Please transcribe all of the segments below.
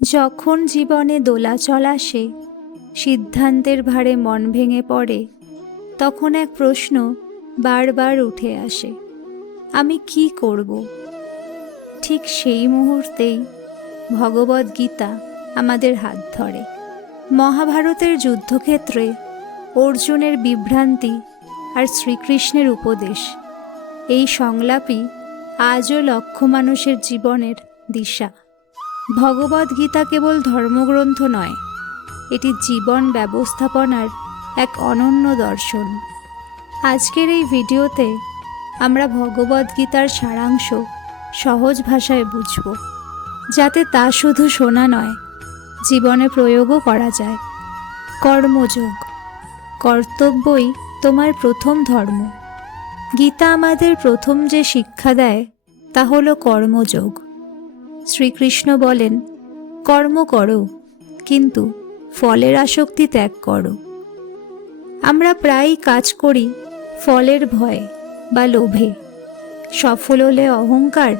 যখন জীবনে দোলাচল আসে, সিদ্ধান্তের ভারে মন ভেঙে পড়ে, তখন এক প্রশ্ন বারবার উঠে আসে, আমি কি করব? ঠিক সেই মুহূর্তেই ভগবদ্গীতা আমাদের হাত ধরে। মহাভারতের যুদ্ধক্ষেত্রে অর্জুনের বিভ্রান্তি আর শ্রীকৃষ্ণের উপদেশ, এই সংলাপই আজও লক্ষ মানুষের জীবনের দিশা। ভগবদ্গীতা কেবল ধর্মগ্রন্থ নয়, এটি জীবন ব্যবস্থাপনার এক অনন্য দর্শন। আজকের এই ভিডিওতে আমরা ভগবদ্গীতার সারাংশ সহজ ভাষায় বুঝব, যাতে তা শুধু শোনা নয়, জীবনে প্রয়োগও করা যায়। কর্মযোগ, কর্তব্যই তোমার প্রথম ধর্ম। গীতা আমাদের প্রথম যে শিক্ষা দেয় তা হলো কর্মযোগ। শ্রীকৃষ্ণ বলেন, কর্ম করো, কিন্তু ফলের আসক্তি ত্যাগ করো। আমরা প্রায়ই কাজ করি ফলের ভয়ে বা লোভে। সফল হলে অহংকার,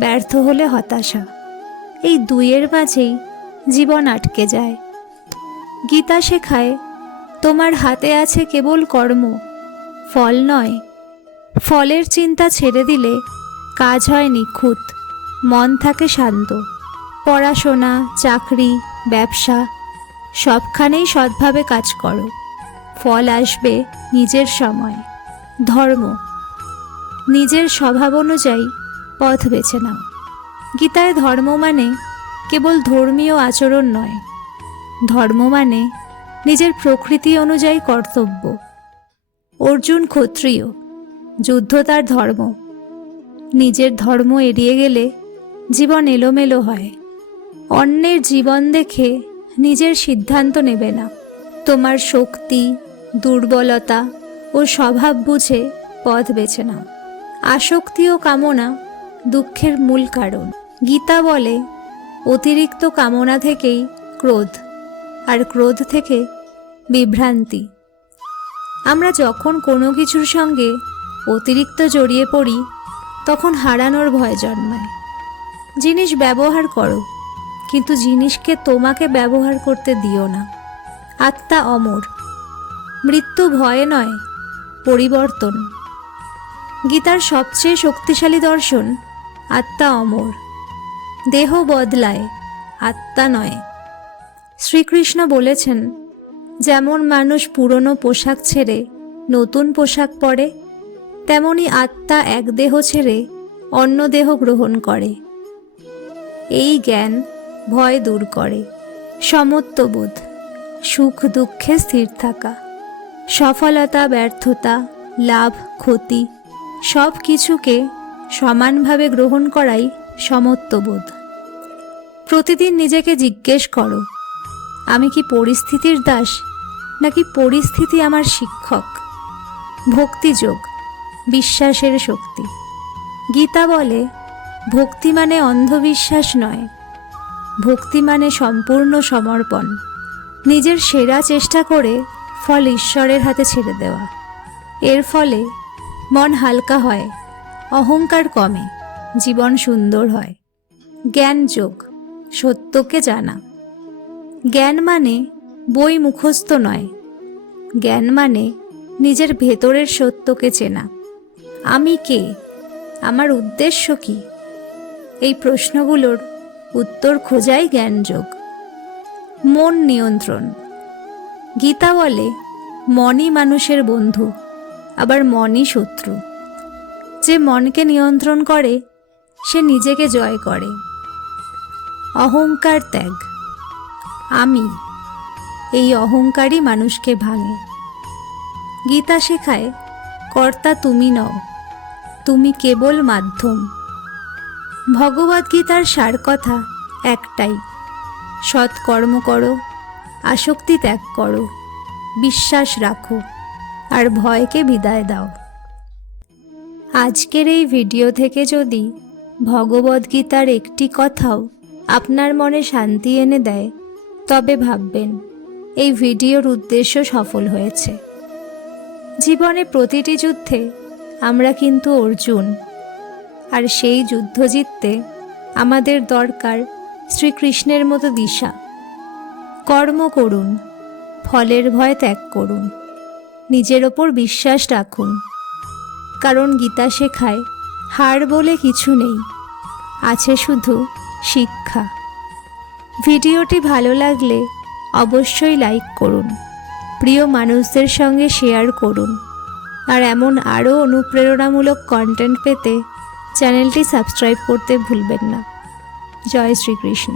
ব্যর্থ হলে হতাশা। এই দুইয়ের মাঝেই জীবন আটকে যায়। গীতা শেখায়, তোমার হাতে আছে কেবল কর্ম, ফল নয়। ফলের চিন্তা ছেড়ে দিলে কাজ হয় নিখুঁত, মন থাকে শান্ত। পড়াশোনা, চাকরি, ব্যবসা সবখানেই সৎভাবে কাজ করো, ফল আসবে নিজের সময়। ধর্ম, নিজের স্বভাব অনুযায়ী পথ বেছে নাও। গীতায় ধর্ম মানে কেবল ধর্মীয় আচরণ নয়, ধর্ম মানে নিজের প্রকৃতি অনুযায়ী কর্তব্য। অর্জুন ক্ষত্রিয়, যুদ্ধ তার ধর্ম। নিজের ধর্ম এড়িয়ে গেলে জীবন এলোমেলো হয়। অন্যের জীবন দেখে নিজের সিদ্ধান্ত নেবে না। তোমার শক্তি, দুর্বলতা ও স্বভাব বুঝে পথ বেছে নাও। আসক্তি ও কামনা দুঃখের মূল কারণ। গীতা বলে, অতিরিক্ত কামনা থেকেই ক্রোধ, আর ক্রোধ থেকে বিভ্রান্তি। আমরা যখন কোনো কিছুর সঙ্গে অতিরিক্ত জড়িয়ে পড়ি, তখন হারানোর ভয় জন্মায়। জিনিস ব্যবহার করো, কিন্তু জিনিসকে তোমাকে ব্যবহার করতে দিও না। আত্মা অমর, মৃত্যু ভয় নয়, পরিবর্তন। গীতার সবচেয়ে শক্তিশালী দর্শন, আত্মা অমর। দেহ বদলায়, আত্মা নয়। শ্রীকৃষ্ণ বলেছেন, যেমন মানুষ পুরনো পোশাক ছেড়ে নতুন পোশাক পরে, তেমনি আত্মা এক দেহ ছেড়ে অন্য দেহ গ্রহণ করে। এই জ্ঞান ভয় দূর করে। সমত্ববোধ, সুখ দুঃখে স্থির থাকা। সফলতা, ব্যর্থতা, লাভ, ক্ষতি সব কিছুকে সমানভাবে গ্রহণ করাই সমত্ববোধ। প্রতিদিন নিজেকে জিজ্ঞেস করো, আমি কি পরিস্থিতির দাস, নাকি পরিস্থিতি আমার শিক্ষক? ভক্তিযোগ, বিশ্বাসের শক্তি। গীতা বলে, ভক্তি মানে অন্ধবিশ্বাস নয়, ভক্তি মানে সম্পূর্ণ সমর্পণ। নিজের সেরা চেষ্টা করে ফল ঈশ্বরের হাতে ছেড়ে দেওয়া। এর ফলে মন হালকা হয়, অহংকার কমে, জীবন সুন্দর হয়। জ্ঞান যোগ, সত্যকে জানা। জ্ঞান মানে বই মুখস্থ নয়, জ্ঞান মানে নিজের ভেতরের সত্যকে চেনা। আমি কে? আমার উদ্দেশ্য কি? এই প্রশ্নগুলোর উত্তর খোঁজাই জ্ঞানযোগ। মন নিয়ন্ত্রণ। গীতা বলে, মনই মানুষের বন্ধু, আবার মনই শত্রু। যে মনকে নিয়ন্ত্রণ করে সে নিজেকে জয় করে। অহংকার ত্যাগ। আমি, এই অহংকারই মানুষকে ভাঙে। গীতা শেখায়, কর্তা তুমি নও, তুমি কেবল মাধ্যম। ভগবদ্গীতার সার কথা একটাই, সৎ কর্ম করো, আসক্তি ত্যাগ করো, বিশ্বাস রাখো, আর ভয়কে বিদায় দাও। আজকের এই ভিডিও থেকে যদি ভগবদ্গীতার একটি কথাও আপনার মনে শান্তি এনে দেয়, তবে ভাববেন এই ভিডিওর উদ্দেশ্য সফল হয়েছে। জীবনে প্রতিটি যুদ্ধে আমরা কিন্তু অর্জুন, আর সেই যুদ্ধ জিততে আমাদের দরকার শ্রীকৃষ্ণের মতো দিশা। কর্ম করুন, ফলের ভয় ত্যাগ করুন, নিজের ওপর বিশ্বাস রাখুন, কারণ গীতা শেখায় হার বলে কিছু নেই, আছে শুধু শিক্ষা। ভিডিওটি ভালো লাগলে অবশ্যই লাইক করুন, প্রিয় মানুষদের সঙ্গে শেয়ার করুন, আর এমন আরও অনুপ্রেরণামূলক কন্টেন্ট পেতে চ্যানেলটি সাবস্ক্রাইব করতে ভুলবেন না। জয় শ্রীকৃষ্ণ।